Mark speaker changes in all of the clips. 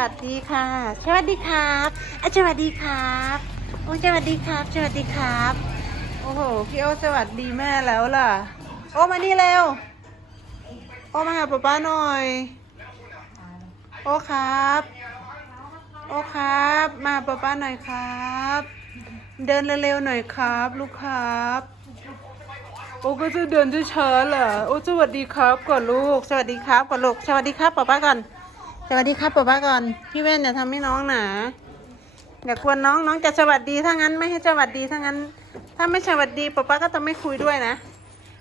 Speaker 1: วัสดีค่ะ สวัสดีครับอะสวัสดีครับโอ้สวัสดีครับ สวัสดีครับ โอ้โห พี่โอสวัสดีแม่แล้วล่ะ โอ้มานี่เร็ว โอ้มาหาป๊าป๊าหน่อย โอ้ครับ โอ้ครับ มาป๊าป๊าหน่อยครับ เดินเร็วๆหน่อยครับ ลูกครับโอ้ก็จะเดินช้าๆเหรอโอ้สวัสดีครับก่อนลูก สวัสดีครับก่อนลูก สวัสดีครับป๊าป๊าก่อน สวัสดีครับป๊าป๊าก่อน พี่แว่นอย่าทำให้น้องหนาอย่ากวนน้องน้องจะสวัสดีถ้างั้นไม่ให้สวัสดีถ้างั้น ถ้าไม่สวัสดีป๊าป๊าก็จะไม่คุยด้วยนะ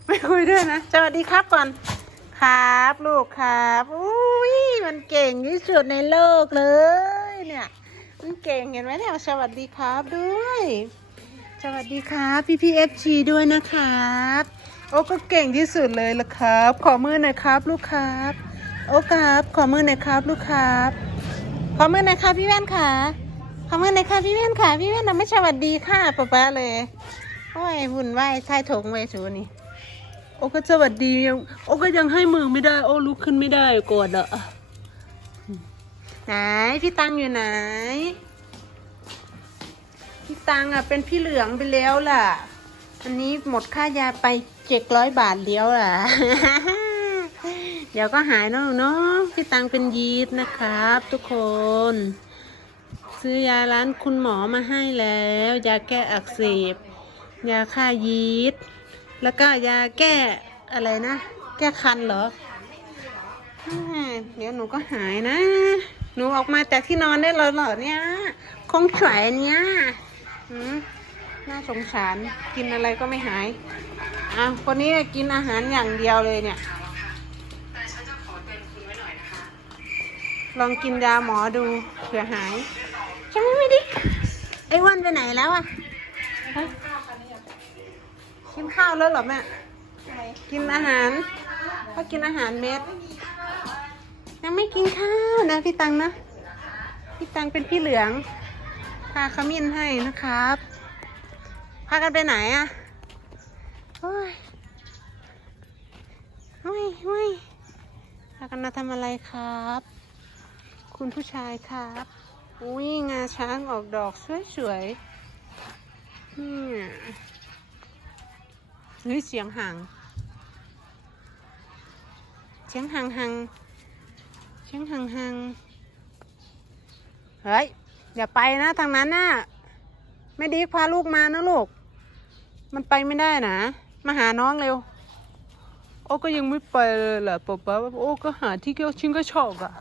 Speaker 1: ไม่คุยด้วยนะสวัสดีครับก่อน ครับลูกครับอุ้ยมันเก่งที่สุดในโลกเลย เนี่ยมันเก่งเห็นไหมเนี่ยสวัสดีครับด้วยสวัสดีครับพี่พีเอฟชีด้วยนะครับ โอ้ก็เก่งที่สุดเลยละครับ ขอมือหน่อยครับ ลูกครับ โอ้ครับ ขอมือหน่อยครับลูกครับ ขอมือหน่อยค่ะพี่แว่นค่ะ ขอมือหน่อยค่ะพี่แว่นค่ะ พี่แว่นน่ะไม่สวัสดีค่ะป๊าป๊าเลย โอ้ยหุ่นไหวายใต้ถงไว้สูนี่ โอ้ก็สวัสดียังโอ้ก็ยังให้มือไม่ได้ โอ้ลุกขึ้นไม่ได้กดอะไหนพี่ตังอยู่ไหน พี่ตังอะเป็นพี่เหลืองไปแล้วล่ะ อันนี้หมดค่ายาไปเจ็ดร้อยบาทเดียวล่ะ เดี๋ยวก็หายเนาะเนาะพี่ตังเป็นยีดนะครับ ทุกคน ซื้อยาร้านคุณหมอมาให้แล้วยาแก้อักเสบยาฆ่ายีดแล้วก็ยาแก้อะไรนะ แก้คันเหรอเดี๋ยวหนูก็หายนะ หนูออกมาจากที่นอนได้แล้วเหรอเนี่ย คงสวยเนี่ยหน่าสงสารกินอะไรก็ไม่หาย อะคนนี้กินอาหารอย่างเดียวเลยเนี่ย ลองกินยาหมอดูเผื่อหายใช่ไหมไม่ดิไอ้วันไปไหนแล้วอะฮะกินข้าวแล้วเหรอแม่กินอาหารก็กินอาหารเม็ดยังไม่กินข้าวนะพี่ตังนะ พี่ตังเป็นพี่เหลืองพาขมิ้นให้นะครับ พากันไปไหนอะโอ้ยโอ้ยโอ้ยพากันมาทำอะไรครับ คุณผู้ชายครับอุ้ยงาช้างออกดอกสวยๆนี่ยเฮ้ยเสียงห่าง เสียงห่างห่างๆเสียงห่างห่างๆเฮ้ยอย่าไปนะทางนั้นน่ะไม่ดีพาลูกมานะลูก มันไปไม่ได้นะ มาหาน้องเร็ว โอ้ก็ยังไม่ไปเลยแหละป๊าป๊าโอ้ก็หาที่เกี่ยวชิงก็ชอกอะ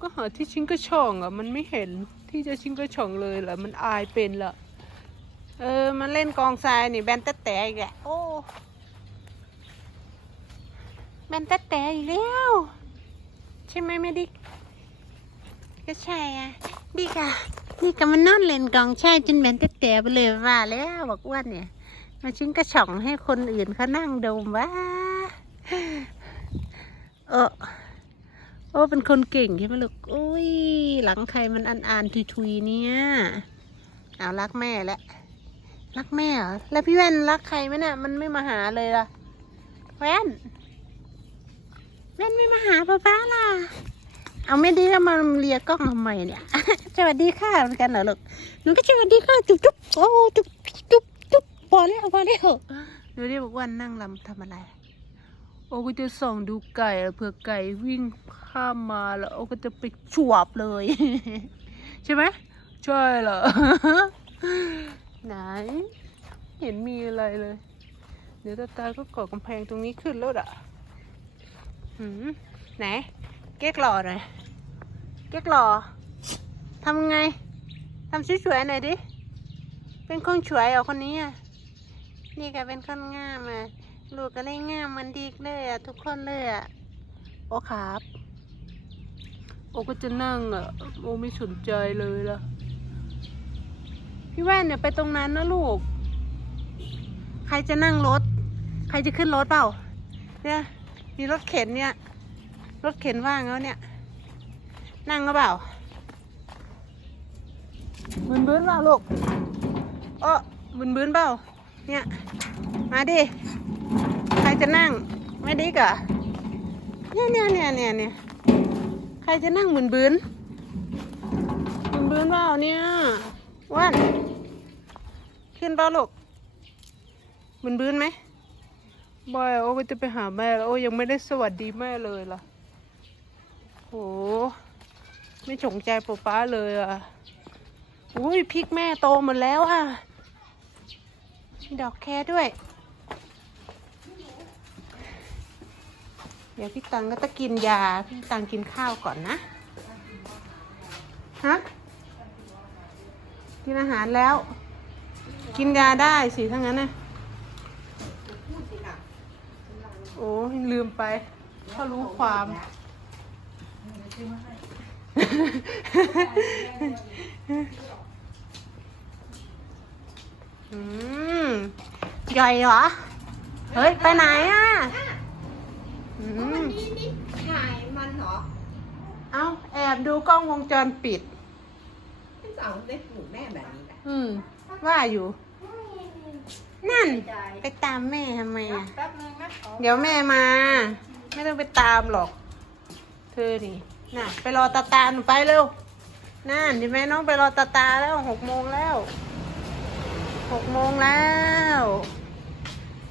Speaker 1: ก็หาที่ชิงก็ช่องอะ มันไม่เห็นที่จะชิงก็ช่องเลยล่ะมันอายเป็นละเออ มันเล่นกองทรายนี่แบนแต่แต่อีกแหละโอ้แบนแต่แต่อีกแล้ว ใช่ไหมแม่ดิก็ใช่อะดิกอะดิกอะมันนอนเล่นกองใช่จนแบนแต่แต่ไปเลยว่าแล้วบอกว่าเนี่ยมาชิ้นกระช่องให้คนอื่นเขานั่งดมว่าเออ โอ้เป็นคนเก่งใช่ไหมลูกโอ้ยหลังใครมันอันอานทุยทุยๆเนี่ยเอารักแม่แหละรักแม่เหรอแล้วพี่แว่นรักใครไหมน่ะมันไม่มาหาเลยล่ะแว่นแว่นไม่มาหาป้าป้าล่ะเอาไม่ดีก็มาเลียกล้องทำไมเนี่ยสวัสดีค่ะเหมือนกันเหรอลูกหนูก็สวัสดีค่ะจุ๊บจุ๊บโอ้จุ๊บจุ๊บจุ๊บพอแล้วพอแล้วดูดิบอกว่านั่งลำทำอะไร โอ้ก็จะส่องดูไก่เผื่อไก่วิ่งข้ามมาแล้วโอ้ก็จะไปฉวบเลย ใช่ไหมใช่เหรอ ไหน เห็นมีอะไรเลย เดี๋ยวตาตาก็ก่อกำแพงตรงนี้ขึ้นแล้วอะหืมไหน เก๊กหล่อหน่อย เก๊กหล่อทำไงทำสวยๆหน่อยดิ เป็นคนสวยเหรอคนนี้อะ นี่ก็เป็นคนงามอะ ลูกก็เลยงามมันดีเลยอะทุกคนเลยอะโอ้ครับ โอ้ก็จะนั่งอะ โอ้ไม่สนใจเลยล่ะ พี่แว่นเนี่ยไปตรงนั้นนะลูก ใครจะนั่งรถ ใครจะขึ้นรถเปล่า เนี่ยมีรถเข็นเนี่ย รถเข็นว่างแล้วเนี่ย นั่งก็เปล่าบืนบืนเปล่าลูกเออบืนบืนเปล่า เนี่ย มาดิ รจะนั่ง ไม่ดีกะเนี่ยเนี่ยเนี่ยเนี่ยเนี่ยใครจะนั่งเหมือนบืนเหมือนบืนเปล่าเนี่ยวันขึ้นเปล่าลูกเหมือนบืนไหมบอยโอ้ก็จะไปหาแม่แล้วโอ้ยังไม่ได้สวัสดีแม่เลยล่ะโหไม่สนใจป๊าป๊าเลยอะอุ้ยพริกแม่โตหมดแล้วอะมีดอกแครด้วย เดี๋ยวพี่ตังก็จะกินยา พี่ตังกินข้าวก่อนนะ ฮะ กินอาหารแล้ว กินยาได้สิถ้างั้นนะโอ้ยลืมไปเขารู้ความ อืมใหญ่เหรอ เฮ้ย ไปไหนอะ อื
Speaker 2: วัน
Speaker 1: ม
Speaker 2: นี้นี่ถ่ายมันเหรอ
Speaker 1: เอาแอบดูกล้องวงจรปิด
Speaker 2: เป็นสาวได้ปลูกแม่แบบนี้แหละ
Speaker 1: อืม ว่าอยู่ นั่น
Speaker 2: ใจ
Speaker 1: ไปตามแม่ทำไมอะ
Speaker 2: แป๊บนึงนะขอ
Speaker 1: เดี๋ยวแม่มา ไม่ต้องไปตามหรอก เธอนี่น่ะ ไปรอตาตาหนูไปเร็วนั่นเห็นไหมน้องไปรอตาตาแล้วหกโมงแล้วหกโมงแล้ว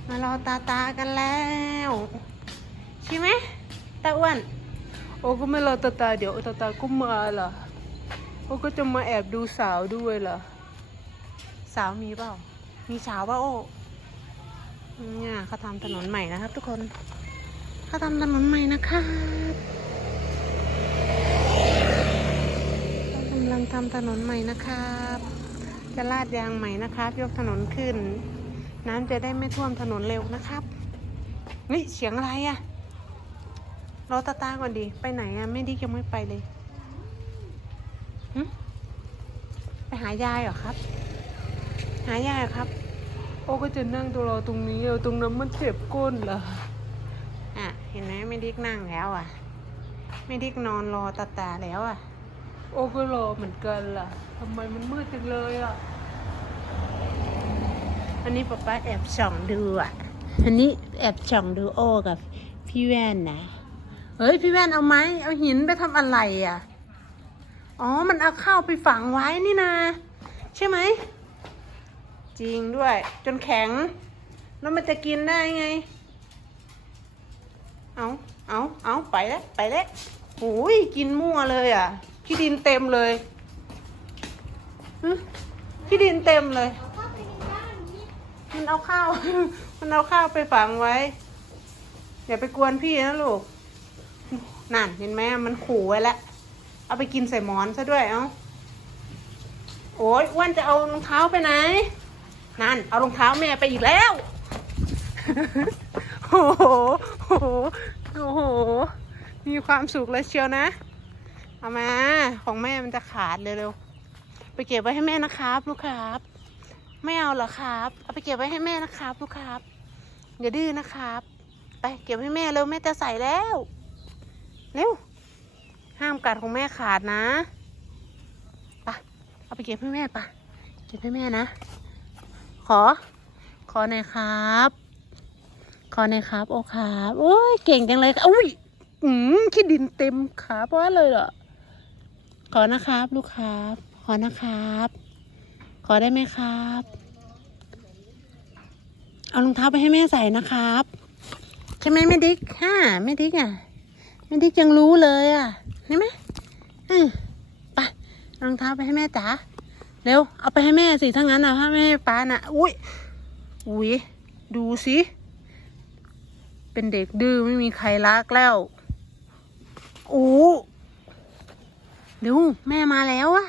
Speaker 1: มารอตาตากันแล้ว ใช่ไหม ตาอ้วนโอ้ก็ไม่รอตาตาเดี๋ยวตาตาก็มาล่ะโอ้ก็จะมาแอบดูสาวด้วยล่ะ สาวมีเปล่า มีสาวเปล่าโอ้เนี่ยเขาทำถนนใหม่นะครับ ทุกคนเขาทำถนนใหม่นะครับเขากำลังทำถนนใหม่นะครับ จะลาดยางใหม่นะครับ ยกถนนขึ้น น้ำจะได้ไม่ท่วมถนนเร็วนะครับนี่เสียงอะไรอะ รอตาตาก่อนดี ไปไหนอะไม่ดิกยังไม่ไปเลยหึไปหายายเหรอครับ หายายเหรอครับ โอ้ก็จะนั่งตัวรอตรงนี้เอาตรงนั้นมันเจ็บก้นเหรออะเห็นไหมไม่ดิกนั่งแล้วอะ ไม่ดิกนอนรอตาตาแล้วอะ โอ้ก็รอเหมือนกันล่ะทำไมมันมืดจังเลยอะอันนี้ป๊าป๊าแอบส่องดูอะอันนี้แอบส่องดูโอ้กับพี่แว่นนะ เฮ้ยพี่แว่นเอาไม้เอาหินไปทำอะไรอะ อ๋อ มันเอาข้าวไปฝังไว้นี่นะใช่ไหม จริงด้วย จนแข็ง แล้วมันจะกินได้ไง เอาเอาเอาไปแล้วไปแล้วโอ้ยกินมั่วเลยอะขี้ดินเต็มเลยฮึขี้ดินเต็มเลย มันเอาข้าว มันเอาข้าวไปฝังไว้ อย่าไปกวนพี่นะลูก นั่นเห็นไหมมันขู่ไว้แล้ว เอาไปกินใส่หมอนซะด้วย เอาโอ้ยอ้วนจะเอารองเท้าไปไหน นั่น เอารองเท้าแม่ไปอีกแล้ว โอ้โห โอ้โห โอ้โห มีความสุขเลยเชียวนะ เอามา ของแม่มันจะขาดเร็วๆ ไปเก็บไว้ให้แม่นะครับ ลูกครับ ไม่เอาเหรอครับ เอาไปเก็บไว้ให้แม่นะครับ ลูกครับ อย่าดื้อนะครับ ไปเก็บให้แม่เร็วแม่จะใส่แล้ว เร็ว ห้ามกัดของแม่ขาดนะไปเอาไปเก็บให้แม่ปะเก็บให้แม่นะ ขอ ขอหน่อยครับ ขอหน่อยครับ โอ้ครับโอ้ยเก่งจังเลยอุ้ยอืมขี้ดินเต็มขาเพราะเลยเหรอ ขอนะครับ ลูกครับ ขอนะครับ ขอได้ไหมครับ เอารองเท้าไปให้แม่ใส่นะครับใช่ไหมแม่ดิ๊กฮ่าแม่ดิ๊กอะ แม่ดิ๊กยังรู้เลยอะเห็นไหมอืมไปรองเท้าไปให้แม่จ๋าเร็วเอาไปให้แม่สิถ้างั้นนะถ้าไม่ให้ป้านะอุ้ยอุ้ยดูสิเป็นเด็กดื้อไม่มีใครรักแล้วโอ้เดี๋ยวแม่มาแล้วอะ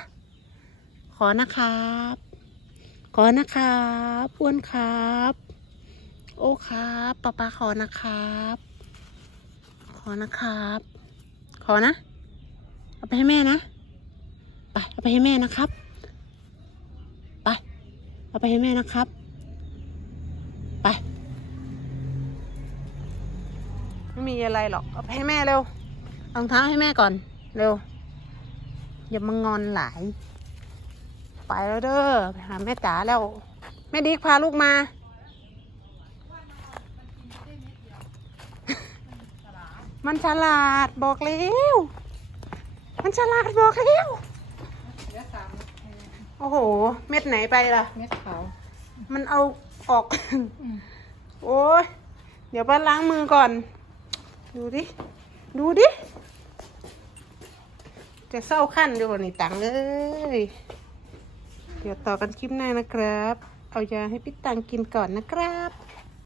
Speaker 1: ขอนะครับ ขอนะครับอ้วนครับ โอ้ครับป๊าป๊าขอนะครับ อนะครับ ขอนะ เอาไปให้แม่นะ ไป เอาไปให้แม่นะครับ ไป เอาไปให้แม่นะครับ ไป ไม่มีอะไรหรอก เอาไปให้แม่เร็วรองเท้าให้แม่ก่อน เร็ว อย่ามางอนหลาย ไปแล้วเด้อ ไปหาแม่จ๋าแล้ว แม่ดิ๊กพาลูกมา มันฉลาดบอกแล้วมันฉลาดบอกแล้ว
Speaker 2: เดี๋ยวสาม
Speaker 1: โอ้โห เม็ดไหนไปล่ะ
Speaker 2: เม็ดขาว
Speaker 1: มันเอาออก โอ้ยเดี๋ยวป้าล้างมือก่อน ดูดิ ดูดิ จะเศร้าขั้นด้วยนี่ตังเลย เดี๋ยวต่อกันคลิปหน้านะครับ เอายาให้พี่ตังกินก่อนนะครับ